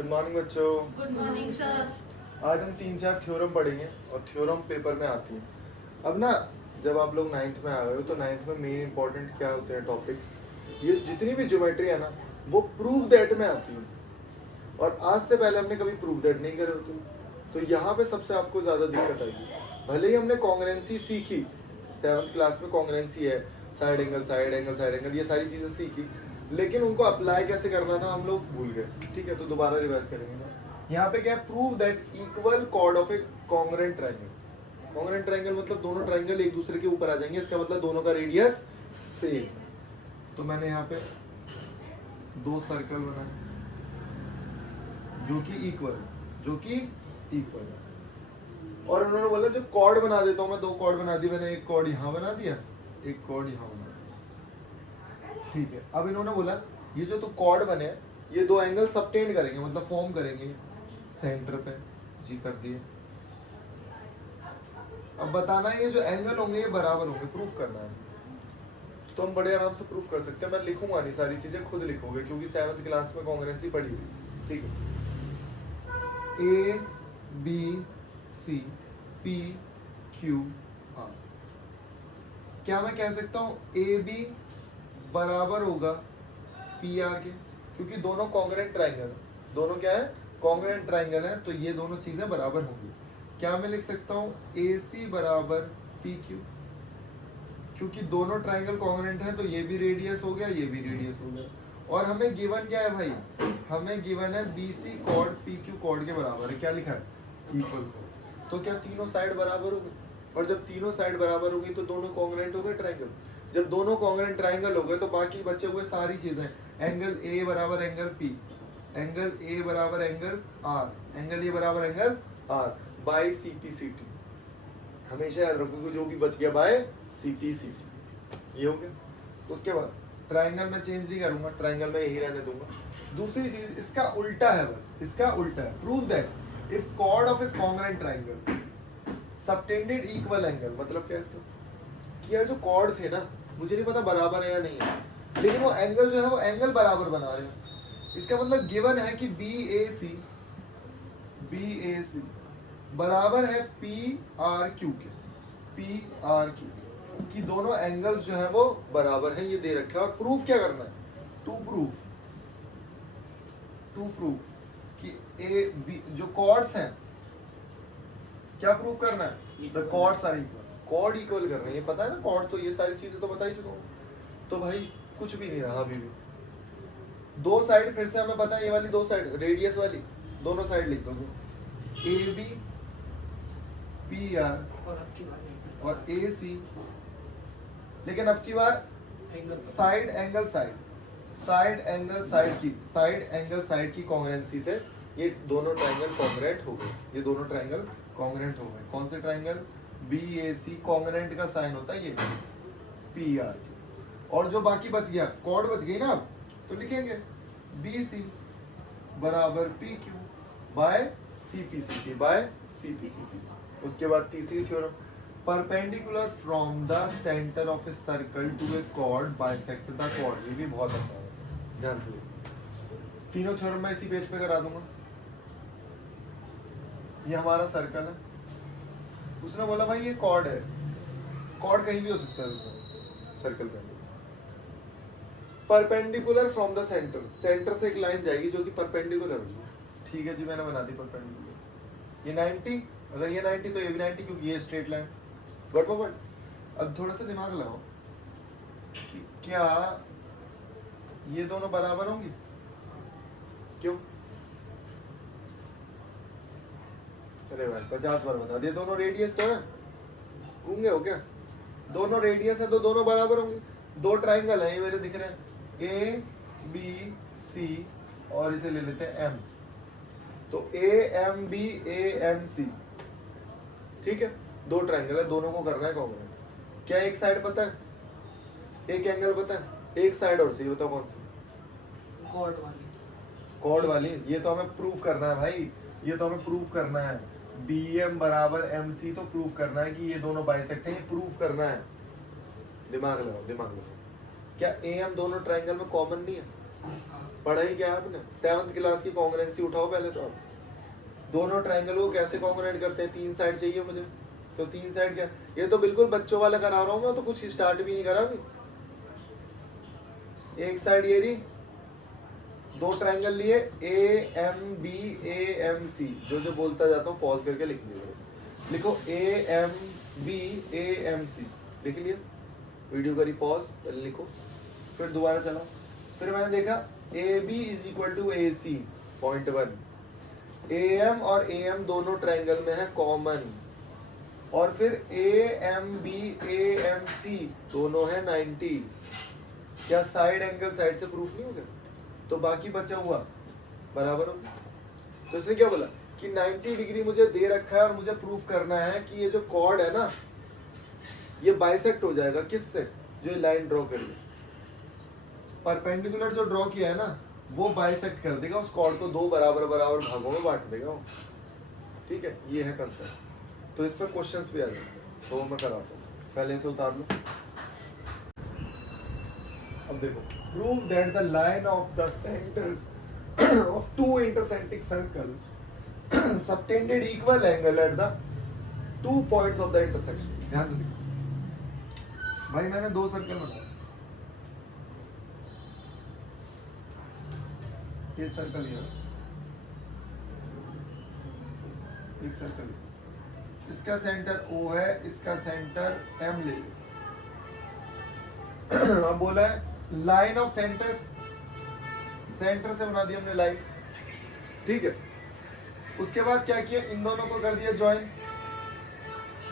Good morning बच्चों। Good morning sir. आज हम 3-4 थ्योरम पढ़ेंगे और थ्योरम पेपर में आती है। अब ना जब आप लोग 9th में आ गए हो तो 9th में मेन इंपॉर्टेंट क्या होते हैं टॉपिक्स, ये जितनी भी ज्योमेट्री है ना वो प्रूव दैट में आती है और आज से पहले हमने कभी प्रूव दैट नहीं करे होते, तो यहाँ पे सबसे आपको ज़्यादा दिक्कत आएगी। भले ही हमने कॉन्ग्रेंसी सीखी, 7th क्लास में कॉन्ग्रेंसी है, side angle side angle side angle, ये सारी चीज़ें सीखी, लेकिन उनको अप्लाई कैसे करना था हम लोग भूल गए। ठीक है, तो दोबारा रिवाइज करेंगे ना। यहाँ पे क्या है, prove that equal cord of a congruent triangle. Congruent triangle मतलब दोनों ट्रायंगल एक दूसरे के ऊपर आ जाएंगे, इसका मतलब दोनों का रेडियस सेम। तो मैंने यहाँ पे 2 सर्कल बनाए जो कि इक्वल है और उन्होंने बोला जो कॉर्ड बना देता हूँ मैं, 2 कॉर्ड बना दिए मैंने, एक कॉर्ड यहाँ बना दिया, एक कॉर्ड यहाँ बना दिया। ठीक है, अब इन्होंने बोला ये जो 2 कॉर्ड बने ये 2 एंगल सबटेंड करेंगे, मतलब फॉर्म करेंगे सेंटर पे। जी कर दिए। अब बताना है ये जो एंगल होंगे ये बराबर होंगे, प्रूफ करना है। तो हम बड़े आराम से प्रूफ कर सकते हैं, मैं लिखूंगा नहीं, सारी चीजें खुद लिखोगे क्योंकि 7th क्लास में कॉन्ग्रेंसी पढ़ी हुई। ठीक है, A B C P Q R, क्या मैं कह सकता हूँ ए बी बराबर होगा पी आर के, क्योंकि दोनों कॉन्ग्रेंट ट्रायंगल है, दोनों क्या है कॉन्ग्रेंट ट्रायंगल है, तो ये दोनों चीजें बराबर होंगी। क्या मैं लिख सकता हूँ ए सी बराबर पी क्यू, क्योंकि दोनों ट्रायंगल कॉन्ग्रेंट है तो ये भी रेडियस हो गया, ये भी रेडियस हो गया। और हमें गिवन क्या है भाई, हमें गिवन है B C chord P Q chord के बराबर है, क्या लिखा है इक्वल। तो क्या तीनों साइड बराबर होगी, और जब तीनों साइड बराबर होगी तो दोनों कॉन्ग्रेंट हो गए ट्रायंगल। जब दोनों कॉन्ग्रेंट ट्रायंगल हो गए तो बाकी बचे हुए सारी चीजें, एंगल ए बराबर एंगल पी, एंगल ए बराबर एंगल आर, एंगल ए बराबर angle R by C P C T. हमेशा याद रखोगे जो भी बच गया by C P C T, ये हो गया। उसके बाद ट्रायंगल में चेंज नहीं करूंगा, ट्रायंगल में यही रहने दूंगा। दूसरी चीज इसका उल्टा है, बस इसका उल्टा है। Prove that if chord of a congruent triangle subtended equal angle, मतलब क्या है इसका कि यार जो कॉर्ड थे ना, मुझे नहीं पता बराबर है या नहीं है, लेकिन वो एंगल जो है वो एंगल बराबर बना रहे हैं। इसका मतलब गिवन है कि बी ए सी बराबर है पी आर क्यू के, पी आर क्यू कि दोनों एंगल्स जो है वो बराबर हैं, ये दे रखा है। और प्रूफ क्या करना है, टू प्रूफ कि ए बी जो कॉर्ड्स हैं, क्या प्रूफ करना है, the chords are equal, chord equal करना है। ये पता है ना कॉर्ड, तो ये सारी चीजें तो बता ही चुका हूँ। तो भाई कुछ भी नहीं रहा अभी भी। 2 साइड फिर से हमें पता है, ये वाली 2 साइड रेडियस वाली, दोनों साइड लिख दो, ए बी पी आर और ए सी, लेकिन अब की बार साइड एंगल साइड की कॉन्ग्रेंसी से ये दोनों ट्रायंगल कॉन्ग्रेंट हो गए, ये दोनों ट्रायंगल कॉन्ग्रेंट हो गए। कौन से ट्रायंगल, बी ए सी, कॉन्ग्रेंट का साइन होता है ये पी आर क्यू। और जो बाकी बच गया, कॉर्ड बच गई ना, अब तो लिखेंगे बी सी बराबर P Q by C P C T, by C P C T. उसके बाद तीसरी theorem, perpendicular from the centre of a circle to a chord bisect the chord. ये भी बहुत आसान है, ध्यान से। तीनों थ्योरम मैं इसी पेज पे करा दूंगा। ये हमारा सर्कल है, उसने बोला भाई ये कॉर्ड है, कॉर्ड कहीं भी हो सकता है सर्कल के अंदर। Perpendicular from the centre, centre से एक लाइन जाएगी जो कि परपेंडिकुलर होगी। ठीक है जी, मैंने बना दी परपेंडिकुलर। ये 90, अगर ये 90 तो ये भी 90, क्योंकि ये स्ट्रेट लाइन। बट अब थोड़ा सा दिमाग लगाओ कि क्या ये दोनों बराबर होंगी, क्यों? अरे भाई 50 बार बता दिया, दोनों रेडियस तो है, गूंगे हो क्या? दोनों रेडियस है तो दोनों बराबर होंगे। 2 ट्राइंगल है ये मेरे दिख रहे हैं, ए बी सी, और इसे ले लेते हैं एम, तो A M B A M C. ठीक है, 2 ट्राइंगल है, दोनों को करना है कॉन्ग्रेंट। क्या एक साइड पता है, एक एंगल पता है, एक साइड और सी बताओ कौन सी? कॉर्ड वाली। ये तो हमें प्रूफ करना है भाई, ये तो हमें प्रूफ करना है। बी एम बराबर एम सी, तो प्रूफ करना है कि ये दोनों बाइसेक्ट हैं, ये प्रूफ करना है। दिमाग लगाओ। क्या ए एम दोनों ट्राइंगल में कॉमन नहीं है? पढ़ा ही क्या आपने? 7th क्लास की कॉन्ग्रुएंसी उठाओ पहले तो आप। दोनों ट्रायंगल को कैसे कॉन्ग्रुएंट करते हैं? 3 साइड चाहिए मुझे, तो 3 साइड क्या? ये तो बिल्कुल बच्चों वाला करा रहा हूँ मैं, तो कुछ स्टार्ट भी नहीं करा अभी। एक साइड ये रही, 2 ट्रायंगल लिए AMB AMC, जो बोलता जाता हूँ पॉज करके लिख लीजिए। लिखो AMB AMC, लिख लिया। वीडियो करी पॉज, पहले लिखो, फिर दोबारा चलाओ। फिर मैंने देखा AB is equal to AC, point 1। AM और AM दोनों ट्रायंगल में है कॉमन, और फिर AMB AMC दोनों है 90। क्या साइड एंगल साइड से प्रूफ नहीं हो गया? तो बाकी बचा हुआ बराबर हो गया। तो इसने क्या बोला कि 90 डिग्री मुझे दे रखा है और मुझे प्रूफ करना है कि ये जो कॉर्ड है ना, ये बाइसेक्ट हो जाएगा किससे? जो लाइन ड्रॉ करी, परपेंडिकुलर जो ड्रॉ किया है ना, वो बाइसेक्ट कर देगा उस कॉर्ड को, 2 बराबर बराबर भागों में बांट देगा वो। ठीक है, ये है कंसेप्ट। तो इस पर क्वेश्चंस भी आ जाते हैं, तो मैं कराता हूँ, पहले से उतार लो। अब देखो, prove that the line of the centres of 2 intersecting circle subtended equal angle at the 2 points of the intersection. ध्यान से देखो भाई, मैंने 2 सर्कल बनाए, ये सर्कल ये एक सर्कल, इसका सेंटर O है, इसका सेंटर M ले लो। अब बोला है लाइन ऑफ सेंटर्स, सेंटर से बना दिया हमने लाइन, ठीक है। उसके बाद क्या किया, इन दोनों को कर दिया ज्वाइन,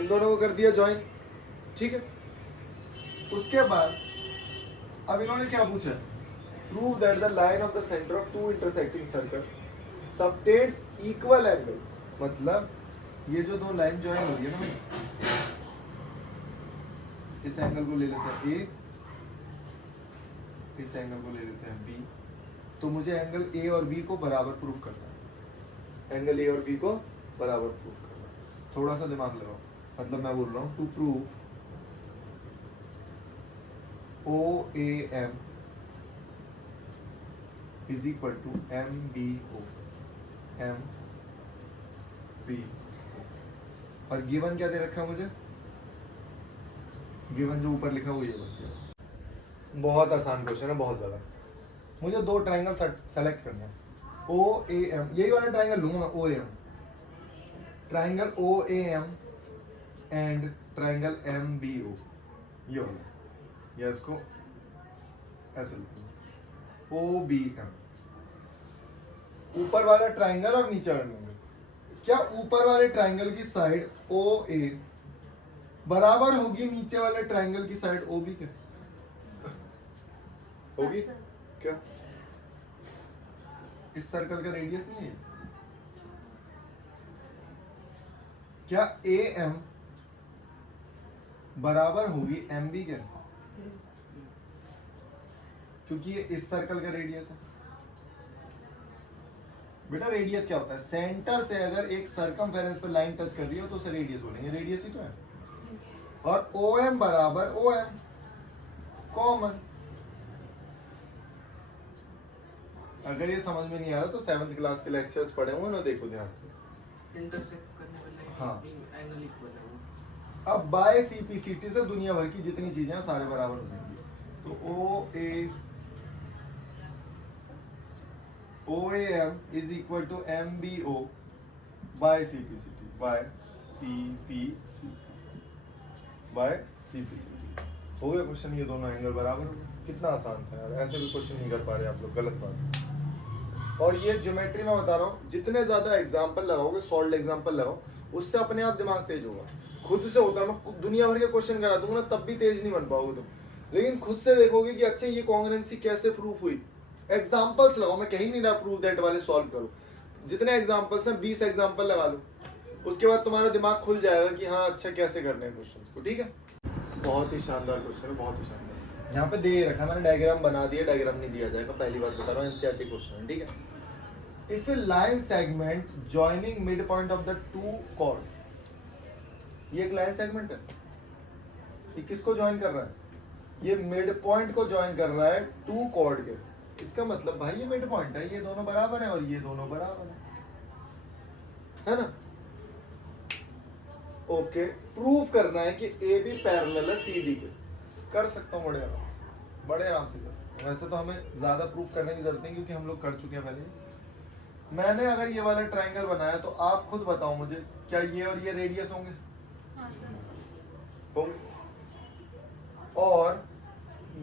इन दोनों को कर दिया ज्वाइन, ठीक है। उसके बाद अब इन्होंने क्या पूछा, prove that the line of the centre of 2 intersecting circle subtends equal angle. मतलब ये जो 2 लाइन ज्वाइन हो रही है ना, इस एंगल को ले लेते हैं A, इस एंगल को ले लेते हैं B। तो मुझे एंगल A और B को बराबर प्रूफ करना है, एंगल A और B को बराबर प्रूफ करना है। थोड़ा सा दिमाग लगाओ, मतलब मैं बोल रहा हूँ to prove OAM is equal to MBO, MB। और गिवन क्या दे रखा है मुझे? गिवन जो ऊपर लिखा हुआ ये बन। बहुत आसान क्वेश्चन है, बहुत ज्यादा। मुझे 2 ट्रायंगल सेलेक्ट करना है, OAM, यही वाला ट्रायंगल लूंगा मैं, OAM, triangle OAM and triangle MBO, ये वाला, या इसको ऐसे लिखूंगा OBM। ऊपर वाला ट्रायंगल और नीचे वाला ट्रायंगल, क्या ऊपर वाले ट्रायंगल की साइड OA बराबर होगी नीचे वाले ट्रायंगल की साइड OB के? होगी क्या? इस सर्कल का रेडियस नहीं है क्या? AM बराबर होगी MB के, क्योंकि ये इस सर्कल का रेडियस है। बेटा रेडियस क्या होता है? सेंटर से अगर एक सर्कमफेरेंस पर लाइन टच कर रही हो तो उसे रेडियस बोलेंगे, रेडियस ही तो है। और OM बराबर OM कॉमन। अगर ये समझ में नहीं आ रहा तो 7th क्लास के लेक्चर्स पढ़े हुए ना, देखो ध्यान से। इंटरसेक्ट करने वाले हाँ, एंगल इक्वल है वो। अब बाय CPCT से दुनिया भर की जितनी चीजें हैं सारे बराबर हो जाएंगे। तो OAM is equal to MBO by CPCT, by CPCT, by CPCT। हो गया क्वेश्चन, ये दोनों एंगल बराबर हो गए। कितना आसान था यार, ऐसे भी क्वेश्चन नहीं कर पा रहे आप लोग, गलत बात। और ये ज्योमेट्री में बता रहा हूँ, जितने ज्यादा एग्जाम्पल लगाओगे, सॉल्व एग्जाम्पल लगाओ, उससे अपने आप दिमाग तेज होगा। खुद से होता है, मैं दुनिया भर के क्वेश्चन करा दूंगा ना, तब भी तेज नहीं बन पाओगे तुम। लेकिन खुद से देखोगे कि अच्छा ये कॉन्ग्रुएंसी कैसे प्रूफ हुई, एग्जाम्पल्स लगाओ। मैं कहीं नहीं रहा प्रूफ दैट वाले सॉल्व करो, जितने एग्जाम्पल्स हैं 20 एग्जाम्पल लगा लो, उसके बाद तुम्हारा दिमाग खुल जाएगा कि हाँ अच्छा कैसे करने हैं क्वेश्चन को। ठीक है, बहुत ही शानदार क्वेश्चन है, बहुत ही शानदार। यहाँ पे दे रखा, मैंने डायग्राम बना दिया, डायग्राम नहीं दिया जाएगा, पहली बात बता रहा हूँ, एनसीईआरटी क्वेश्चन है। ठीक है, if a line segment joining mid point of the 2 chord, ये एक लाइन सेगमेंट है, ये किसको ज्वाइन कर रहा है? ये मिड पॉइंट को ज्वाइन कर रहा है 2 कॉर्ड के। इसका मतलब भाई ये मिड पॉइंट है, ये दोनों बराबर है और ये दोनों बराबर है ना? ओके, प्रूफ करना है कि ए बी पैरेलल है सी डी के। कर सकता हूँ बड़े आराम से, बड़े आराम से कर सकता हूँ। वैसे तो हमें ज्यादा प्रूफ करने की जरूरत नहीं क्योंकि हम लोग कर चुके हैं पहले। मैंने अगर ये वाला ट्राइंगल बनाया तो आप खुद बताओ मुझे, क्या ये और ये रेडियस होंगे? होंगे। और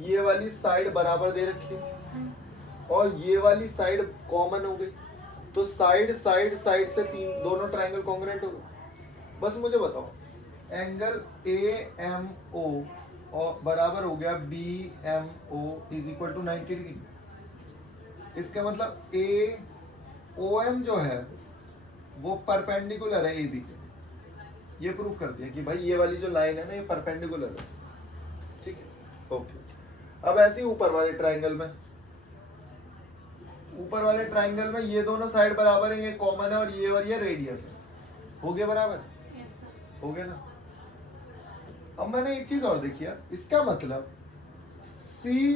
ये वाली साइड बराबर दे रखी है और ये वाली साइड कॉमन हो गई, तो साइड साइड साइड से तीन दोनों ट्राइंगल कॉन्ग्रुएंट हो गए। बस मुझे बताओ, एंगल ए एम ओ और बराबर हो गया B M O is equal to 90 degree. इसका मतलब ए ओ एम जो है वो परपेंडिकुलर है ए बी के। ये प्रूफ कर दिया कि भाई ये वाली जो लाइन है ना ये परपेंडिकुलर है, ठीक है? ओके, अब ऐसे ही ऊपर वाले ट्राइंगल में, ऊपर वाले ट्राइंगल में ये दोनों साइड बराबर है, ये कॉमन है और ये रेडियस है, हो गया बराबर? हो गया ना? अब मैंने एक चीज और देखी है, इसका मतलब सी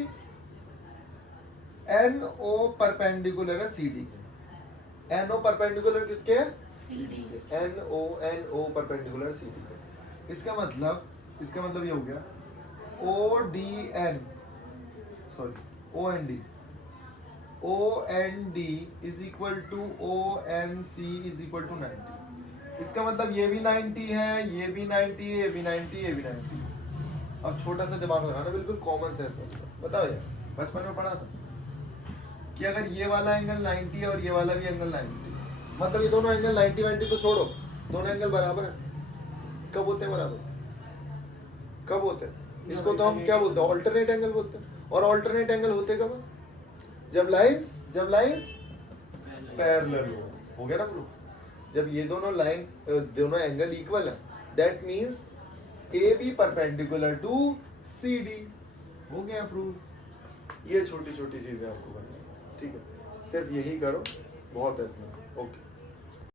एन ओ परपेंडिकुलर है सी डी के। एन ओ परपेंडिकुलर किसके है? N O perpendicular C D के। इसका मतलब ये हो गया O D N, sorry O N D is equal to O N C is equal to 90। इसका मतलब ये भी 90 है, ये भी 90 है, ये भी 90, ये भी 90। अब छोटा सा दिमाग लगाना, बिल्कुल कॉमन सेंस है। बताओ यार, बचपन में पढ़ा था कि अगर ये वाला एंगल 90 है और ये वाला भी एंगल 90, मतलब ये दोनों एंगल 90 तो छोड़ो, दोनों एंगल बराबर है। कब होते हैं बराबर? कब होते हैं? इसको तो हम क्या बोलते हैं? ऑल्टरनेट एंगल बोलते हैं। और ऑल्टरनेट एंगल होते कब? जब लाइंस पैरेलल हो गया ना प्रूफ? जब ये दोनों एंगल इक्वल है, that means A B perpendicular to C D, हो गया प्रूफ। ये छोटी छोटी चीजें आपको करनी है, ठीक है? सिर्फ यही करो, बहुत है इतना। ओके।